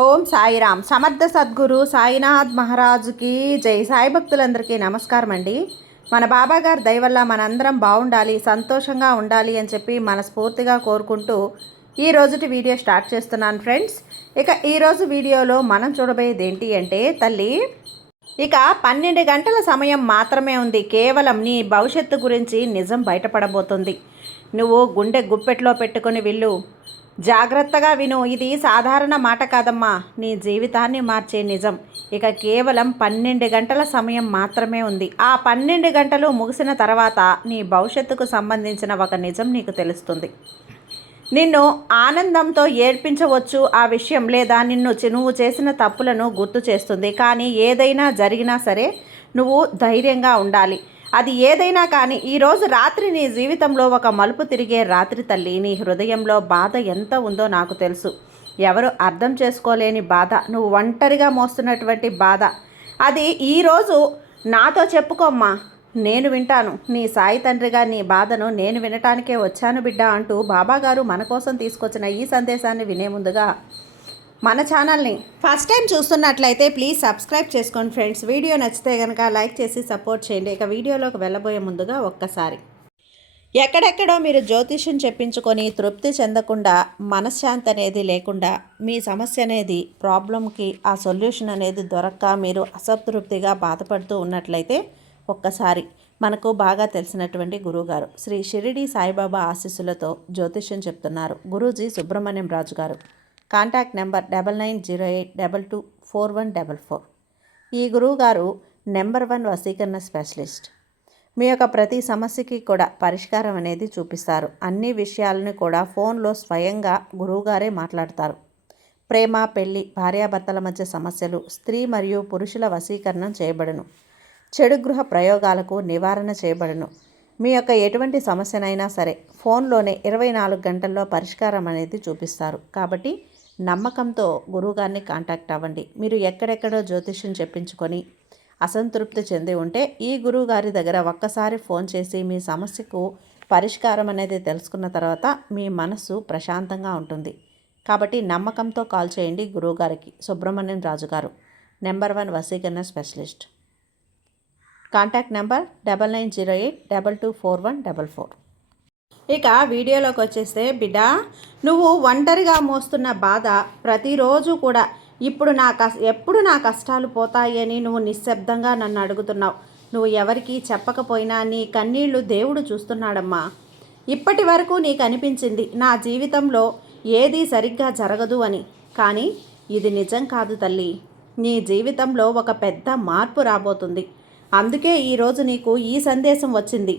ఓం సాయిరామ్. సమర్థ సద్గురు సాయినాథ్ మహారాజుకి జై. సాయి భక్తులందరికీ నమస్కారం అండి. మన బాబాగారు దయ వల్ల మనందరం బాగుండాలి, సంతోషంగా ఉండాలి అని చెప్పి మనస్ఫూర్తిగా కోరుకుంటూ ఈ రోజుటి వీడియో స్టార్ట్ చేస్తున్నాను ఫ్రెండ్స్. ఇక ఈరోజు వీడియోలో మనం చూడబోయేది ఏంటి అంటే, తల్లి ఇక 12 గంటల సమయం మాత్రమే ఉంది. కేవలం నీ భవిష్యత్తు గురించి నిజం బయటపడబోతుంది. నువ్వు గుండె గుప్పెట్లో పెట్టుకొని వెళ్ళు. జాగ్రత్తగా విను. ఇది సాధారణ మాట కాదమ్మా, నీ జీవితాన్ని మార్చే నిజం. ఇక కేవలం 12 గంటల సమయం మాత్రమే ఉంది. ఆ 12 గంటలు ముగిసిన తర్వాత నీ భవిష్యత్తుకు సంబంధించిన ఒక నిజం నీకు తెలుస్తుంది. నిన్ను ఆనందంతో ఏడ్పించవచ్చు ఆ విషయం, లేదా నువ్వు చేసిన తప్పులను గుర్తు చేస్తుంది. కానీ ఏదైనా జరిగినా సరే నువ్వు ధైర్యంగా ఉండాలి. అది ఏదైనా కానీ ఈరోజు రాత్రి నీ జీవితంలో ఒక మలుపు తిరిగే రాత్రి తల్లి. నీ హృదయంలో బాధ ఎంత ఉందో నాకు తెలుసు. ఎవరు అర్థం చేసుకోలేని బాధ, నువ్వు ఒంటరిగా మోస్తున్నటువంటి బాధ. అది ఈరోజు నాతో చెప్పుకోమ్మా, నేను వింటాను. నీ సాయి తండ్రిగా నీ బాధను నేను వినటానికే వచ్చాను బిడ్డ అంటూ బాబాగారు మన కోసం తీసుకొచ్చిన ఈ సందేశాన్ని వినే ముందుగా మన ఛానల్ని ఫస్ట్ టైం చూస్తున్నట్లయితే ప్లీజ్ సబ్స్క్రైబ్ చేసుకోండి ఫ్రెండ్స్. వీడియో నచ్చితే కనుక లైక్ చేసి సపోర్ట్ చేయండి. ఇక వీడియోలోకి వెళ్ళబోయే ముందుగా ఒక్కసారి, ఎక్కడెక్కడో మీరు జ్యోతిష్యం చెప్పించుకొని తృప్తి చెందకుండా, మనశ్శాంతి అనేది లేకుండా, మీ సమస్య అనేది ప్రాబ్లంకి ఆ సొల్యూషన్ అనేది దొరక్క మీరు అసంతృప్తిగా బాధపడుతూ ఉన్నట్లయితే ఒక్కసారి మనకు బాగా తెలిసినటువంటి గురువుగారు శ్రీ షిరిడి సాయిబాబా ఆశీస్సులతో జ్యోతిష్యం చెప్తున్నారు గురూజీ సుబ్రహ్మణ్యం రాజు గారు. Contact number 9908224144. ఈ గురువుగారు నెంబర్ 1 వశీకరణ స్పెషలిస్ట్. మీ యొక్క ప్రతి సమస్యకి కూడా పరిష్కారం అనేది చూపిస్తారు. అన్ని విషయాలను కూడా ఫోన్లో స్వయంగా గురువుగారే మాట్లాడతారు. ప్రేమ, పెళ్లి, భార్యాభర్తల మధ్య సమస్యలు, స్త్రీ మరియు పురుషుల వశీకరణం చేయబడును. చెడు గృహ ప్రయోగాలకు నివారణ చేయబడును. మీ యొక్క ఎటువంటి సమస్యనైనా సరే ఫోన్లోనే 24 గంటల్లో పరిష్కారం అనేది చూపిస్తారు. కాబట్టి నమ్మకంతో గురువుగారిని కాంటాక్ట్ అవ్వండి. మీరు ఎక్కడెక్కడో జ్యోతిష్యం చెప్పించుకొని అసంతృప్తి చెంది ఉంటే ఈ గురువుగారి దగ్గర ఒక్కసారి ఫోన్ చేసి మీ సమస్యకు పరిష్కారం అనేది తెలుసుకున్న తర్వాత మీ మనసు ప్రశాంతంగా ఉంటుంది. కాబట్టి నమ్మకంతో కాల్ చేయండి గురువుగారికి. సుబ్రహ్మణ్యం రాజు గారు, నెంబర్ 1 వశీకరణ స్పెషలిస్ట్. Contact number 9908224144. ఇక వీడియోలోకి వచ్చేస్తే, బిడ్డ నువ్వు ఒంటరిగా మోస్తున్న బాధ ప్రతిరోజు కూడా ఎప్పుడు నా కష్టాలు పోతాయని నువ్వు నిశ్శబ్దంగా నన్ను అడుగుతున్నావు. నువ్వు ఎవరికీ చెప్పకపోయినా నీ కన్నీళ్లు దేవుడు చూస్తున్నాడమ్మా. ఇప్పటి వరకు నీకు అనిపించింది నా జీవితంలో ఏదీ సరిగ్గా జరగదు అని. కానీ ఇది నిజం కాదు తల్లి. నీ జీవితంలో ఒక పెద్ద మార్పు రాబోతుంది. అందుకే ఈరోజు నీకు ఈ సందేశం వచ్చింది.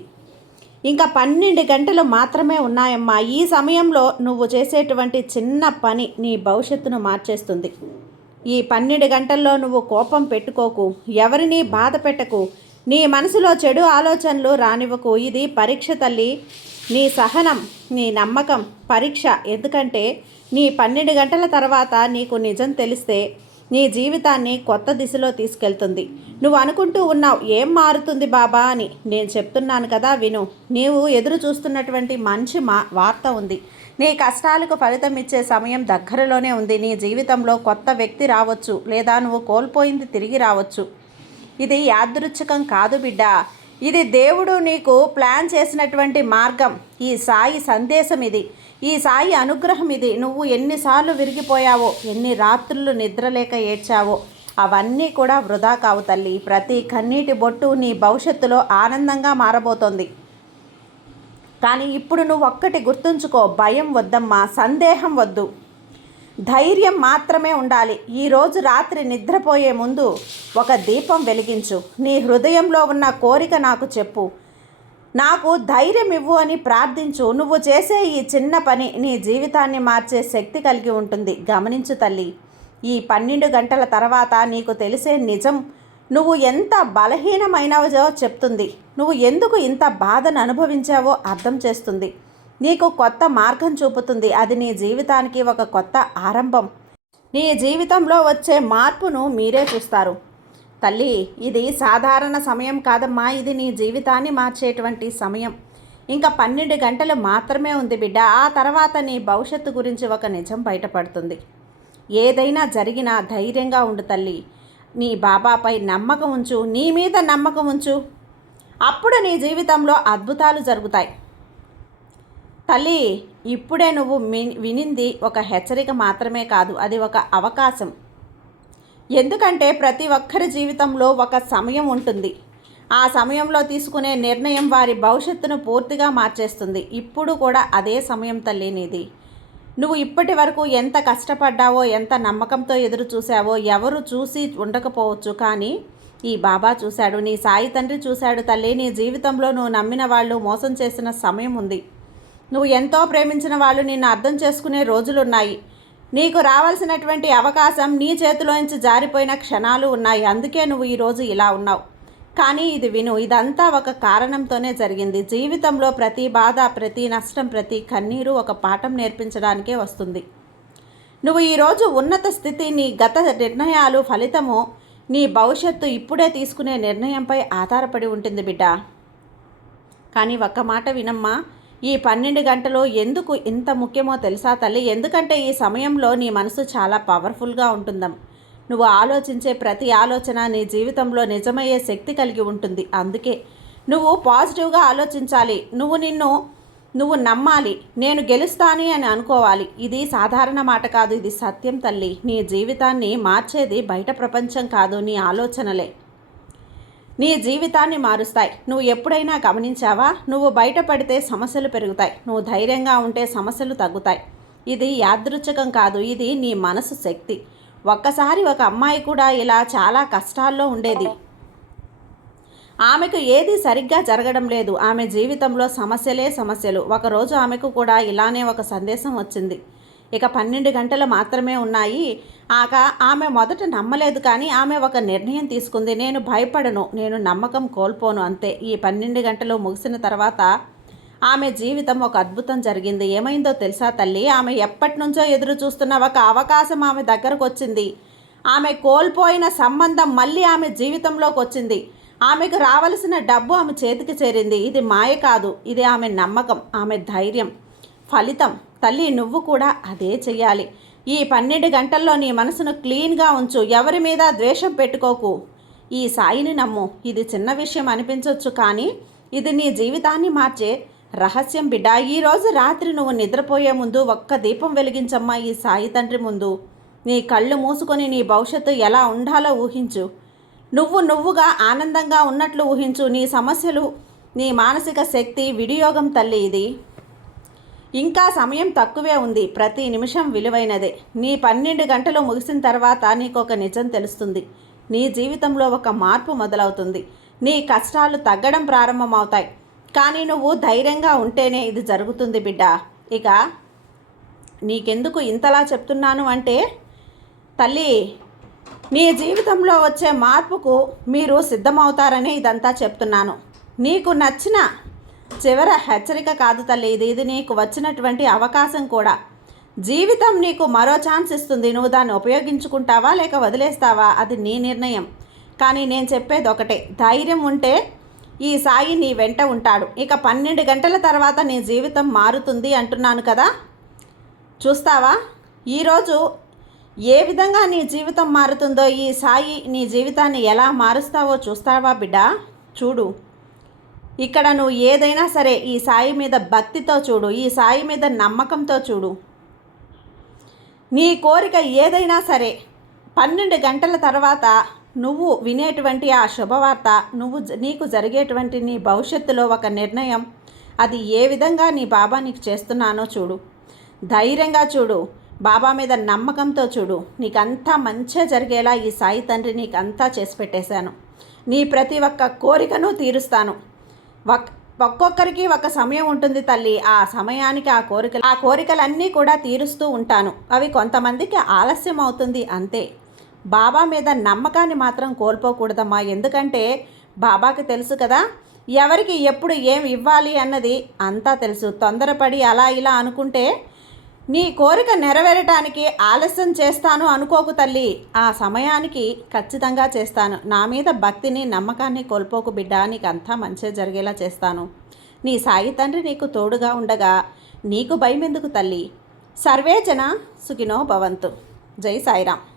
ఇంకా 12 గంటలు మాత్రమే ఉన్నాయమ్మా. ఈ సమయంలో నువ్వు చేసేటువంటి చిన్న పని నీ భవిష్యత్తును మార్చేస్తుంది. ఈ 12 గంటల్లో నువ్వు కోపం పెట్టుకోకు, ఎవరిని బాధ పెట్టకు, నీ మనసులో చెడు ఆలోచనలు రానివ్వకు. ఇది పరీక్ష తల్లి. నీ సహనం, నీ నమ్మకం పరీక్ష. ఎందుకంటే నీ 12 గంటల తర్వాత నీకు నిజం తెలిస్తే నీ జీవితాన్ని కొత్త దిశలో తీసుకెళ్తుంది. నువ్వు అనుకుంటూ ఉన్నావు ఏం మారుతుంది బాబా అని. నేను చెప్తున్నాను కదా, విను. నీవు ఎదురు చూస్తున్నటువంటి మంచి వార్త ఉంది. నీ కష్టాలకు ఫలితం ఇచ్చే సమయం దగ్గరలోనే ఉంది. నీ జీవితంలో కొత్త వ్యక్తి రావచ్చు, లేదా నువ్వు కోల్పోయింది తిరిగి రావచ్చు. ఇది యాదృచ్ఛికం కాదు బిడ్డ. ఇది దేవుడు నీకు ప్లాన్ చేసినటువంటి మార్గం. ఈ సాయి సందేశం ఇది, ఈ సాయి అనుగ్రహం ఇది. నువ్వు ఎన్నిసార్లు విరిగిపోయావో, ఎన్ని రాత్రులు నిద్రలేక ఏడ్చావో అవన్నీ కూడా వృధా కావు తల్లి. ప్రతి కన్నీటి బొట్టు నీ భవిష్యత్తులో ఆనందంగా మారబోతోంది. కానీ ఇప్పుడు నువ్వు ఒక్కటి గుర్తుంచుకో, భయం వద్దమ్మా, సందేహం వద్దు, ధైర్యం మాత్రమే ఉండాలి. ఈరోజు రాత్రి నిద్రపోయే ముందు ఒక దీపం వెలిగించు. నీ హృదయంలో ఉన్న కోరిక నాకు చెప్పు, నాకు ధైర్యం ఇవ్వు అని ప్రార్థించు. నువ్వు చేసే ఈ చిన్న పని నీ జీవితాన్ని మార్చే శక్తి కలిగి ఉంటుంది. గమనించు తల్లి, ఈ 12 గంటల తర్వాత నీకు తెలిసే నిజం నువ్వు ఎంత బలహీనమైనవో చెప్తుంది. నువ్వు ఎందుకు ఇంత బాధను అనుభవించావో అర్థం చేస్తుంది. నీకు కొత్త మార్గం చూపుతుంది. అది నీ జీవితానికి ఒక కొత్త ఆరంభం. నీ జీవితంలో వచ్చే మార్పును మీరే చూస్తారు తల్లి. ఇది సాధారణ సమయం కాదమ్మా, ఇది నీ జీవితాన్ని మార్చేటువంటి సమయం. ఇంకా 12 గంటలు మాత్రమే ఉంది బిడ్డ. ఆ తర్వాత నీ భవిష్యత్తు గురించి ఒక నిజం బయటపడుతుంది. ఏదైనా జరిగినా ధైర్యంగా ఉండు తల్లి. నీ బాబాపై నమ్మకం ఉంచు, నీ మీద నమ్మకం ఉంచు. అప్పుడు నీ జీవితంలో అద్భుతాలు జరుగుతాయి. తల్లి, ఇప్పుడే నువ్వు వినింది ఒక హెచ్చరిక మాత్రమే కాదు, అది ఒక అవకాశం. ఎందుకంటే ప్రతి ఒక్కరి జీవితంలో ఒక సమయం ఉంటుంది. ఆ సమయంలో తీసుకునే నిర్ణయం వారి భవిష్యత్తును పూర్తిగా మార్చేస్తుంది. ఇప్పుడు కూడా అదే సమయం తల్లి నీది. నువ్వు ఇప్పటి వరకు ఎంత కష్టపడ్డావో, ఎంత నమ్మకంతో ఎదురు చూసావో ఎవరు చూసి ఉండకపోవచ్చు, కానీ ఈ బాబా చూశాడు, నీ సాయి తండ్రి చూశాడు తల్లి. నీ జీవితంలో నువ్వు నమ్మిన వాళ్ళు మోసం చేసిన సమయం ఉంది. నువ్వు ఎంతో ప్రేమించిన వాళ్ళు నిన్ను అర్థం చేసుకునే రోజులున్నాయి. నీకు రావాల్సినటువంటి అవకాశం నీ చేతిలోంచి జారిపోయిన క్షణాలు ఉన్నాయి. అందుకే నువ్వు ఈరోజు ఇలా ఉన్నావు. కానీ ఇది విను, ఇదంతా ఒక కారణంతోనే జరిగింది. జీవితంలో ప్రతి బాధ, ప్రతి నష్టం, ప్రతి కన్నీరు ఒక పాఠం నేర్పించడానికే వస్తుంది. నువ్వు ఈరోజు ఉన్నత స్థితి నీ గత నిర్ణయాలు ఫలితము నీ భవిష్యత్తు ఇప్పుడే తీసుకునే నిర్ణయంపై ఆధారపడి ఉంటుంది బిడ్డ. కానీ ఒక్క మాట వినమ్మా, ఈ 12 గంటలు ఎందుకు ఇంత ముఖ్యమో తెలుసా తల్లి? ఎందుకంటే ఈ సమయంలో నీ మనసు చాలా పవర్ఫుల్గా ఉంటుందమ్మ. నువ్వు ఆలోచించే ప్రతి ఆలోచన నీ జీవితంలో నిజమయ్యే శక్తి కలిగి ఉంటుంది. అందుకే నువ్వు పాజిటివ్గా ఆలోచించాలి. నువ్వు నమ్మాలి. నేను గెలుస్తాను అని అనుకోవాలి. ఇది సాధారణ మాట కాదు, ఇది సత్యం తల్లి. నీ జీవితాన్ని మార్చేది బయట ప్రపంచం కాదు, నీ ఆలోచనలే నీ జీవితాన్ని మారుస్తాయి. నువ్వు ఎప్పుడైనా గమనించావా? నువ్వు బయటపడితే సమస్యలు పెరుగుతాయి, నువ్వు ధైర్యంగా ఉంటే సమస్యలు తగ్గుతాయి. ఇది యాదృచ్ఛికం కాదు, ఇది నీ మనసు శక్తి. ఒక్కసారి ఒక అమ్మాయి కూడా ఇలా చాలా కష్టాల్లో ఉండేది. ఆమెకు ఏది సరిగ్గా జరగడం లేదు. ఆమె జీవితంలో సమస్యలే సమస్యలు. ఒకరోజు ఆమెకు కూడా ఇలానే ఒక సందేశం వచ్చింది. ఇక 12 గంటలు మాత్రమే ఉన్నాయి. ఆమె మొదట నమ్మలేదు, కానీ ఆమె ఒక నిర్ణయం తీసుకుంది. నేను భయపడను, నేను నమ్మకం కోల్పోను, అంతే. ఈ 12 గంటలు ముగిసిన తర్వాత ఆమె జీవితం ఒక అద్భుతం జరిగింది. ఏమైందో తెలుసా తల్లి? ఆమె ఎప్పటి నుంచో ఎదురు చూస్తున్న ఒక అవకాశం ఆమె దగ్గరకు వచ్చింది. ఆమె కోల్పోయిన సంబంధం మళ్ళీ ఆమె జీవితంలోకి వచ్చింది. ఆమెకు రావలసిన డబ్బు ఆమె చేతికి చేరింది. ఇది మాయ కాదు, ఇది ఆమె నమ్మకం, ఆమె ధైర్యం ఫలితం. తల్లి, నువ్వు కూడా అదే చెయ్యాలి. ఈ 12 గంటల్లో నీ మనసును క్లీన్గా ఉంచు. ఎవరి మీద ద్వేషం పెట్టుకోకు. ఈ సాయిని నమ్ము. ఇది చిన్న విషయం అనిపించవచ్చు, కానీ ఇది నీ జీవితాన్ని మార్చే రహస్యం బిడ్డ. ఈరోజు రాత్రి నువ్వు నిద్రపోయే ముందు ఒక్క దీపం వెలిగించమ్మా ఈ సాయి తండ్రి ముందు. నీ కళ్ళు మూసుకొని నీ భవిష్యత్తు ఎలా ఉండాలో ఊహించు. నువ్వుగా ఆనందంగా ఉన్నట్లు ఊహించు. నీ సమస్యలు, నీ మానసిక శక్తి వినియోగం తల్లి. ఇది ఇంకా సమయం తక్కువే ఉంది. ప్రతి నిమిషం విలువైనదే. నీ 12 గంటలు ముగిసిన తర్వాత నీకు ఒక నిజం తెలుస్తుంది. నీ జీవితంలో ఒక మార్పు మొదలవుతుంది. నీ కష్టాలు తగ్గడం ప్రారంభమవుతాయి. కానీ నువ్వు ధైర్యంగా ఉంటేనే ఇది జరుగుతుంది బిడ్డ. ఇక నీకెందుకు ఇంతలా చెప్తున్నాను అంటే తల్లి, నీ జీవితంలో వచ్చే మార్పుకు మీరు సిద్ధమవుతారనే ఇదంతా చెప్తున్నాను. నీకు నచ్చిన చివరి హెచ్చరిక కాదు తల్లి, ఇది నీకు వచ్చినటువంటి అవకాశం కూడా. జీవితం నీకు మరో ఛాన్స్ ఇస్తుంది. నువ్వు దాన్ని ఉపయోగించుకుంటావా లేక వదిలేస్తావా, అది నీ నిర్ణయం. కానీ నేను చెప్పేది ఒకటే, ధైర్యం ఉంటే ఈ సాయి నీ వెంట ఉంటాడు. ఇక 12 గంటల తర్వాత నీ జీవితం మారుతుంది అంటున్నాను కదా, చూస్తావా? ఈరోజు ఏ విధంగా నీ జీవితం మారుతుందో, ఈ సాయి నీ జీవితాన్ని ఎలా మారుస్తావో చూస్తావా బిడ్డ? చూడు, ఇక్కడ నువ్వు ఏదైనా సరే ఈ సాయి మీద భక్తితో చూడు, ఈ సాయి మీద నమ్మకంతో చూడు. నీ కోరిక ఏదైనా సరే 12 గంటల తర్వాత నువ్వు వినేటువంటి ఆ శుభవార్త, నీకు జరిగేటువంటి నీ భవిష్యత్తులో ఒక నిర్ణయం, అది ఏ విధంగా నీ బాబా నీకు చేస్తున్నానో చూడు. ధైర్యంగా చూడు, బాబా మీద నమ్మకంతో చూడు. నీకంతా మంచిగా జరిగేలా ఈ సాయి తండ్రి నీకంతా చేసి పెట్టేశాను. నీ ప్రతి ఒక్క కోరికను తీరుస్తాను. ఒక్కొక్కరికి ఒక సమయం ఉంటుంది తల్లి. ఆ సమయానికి ఆ కోరికలన్నీ కూడా తీరుస్తూ ఉంటాను. అవి కొంతమందికి ఆలస్యం అవుతుంది, అంతే. బాబా మీద నమ్మకాన్ని మాత్రం కోల్పోకూడదమ్మా. ఎందుకంటే బాబాకి తెలుసు కదా, ఎవరికి ఎప్పుడు ఏం ఇవ్వాలి అన్నది అంతా తెలుసు. తొందరపడి అలా ఇలా అనుకుంటే నీ కోరిక నెరవేరటానికి ఆలస్యం చేస్తాను అనుకోకు తల్లి. ఆ సమయానికి ఖచ్చితంగా చేస్తాను. నా మీద భక్తిని, నమ్మకాన్ని కోల్పోకు బిడ్డ. నీకు అంతా మంచిగా జరిగేలా చేస్తాను. నీ సాయి తండ్రి నీకు తోడుగా ఉండగా నీకు భయం ఎందుకు తల్లి? సర్వే జన సుఖినో భవంతు. జై సాయిరామ్.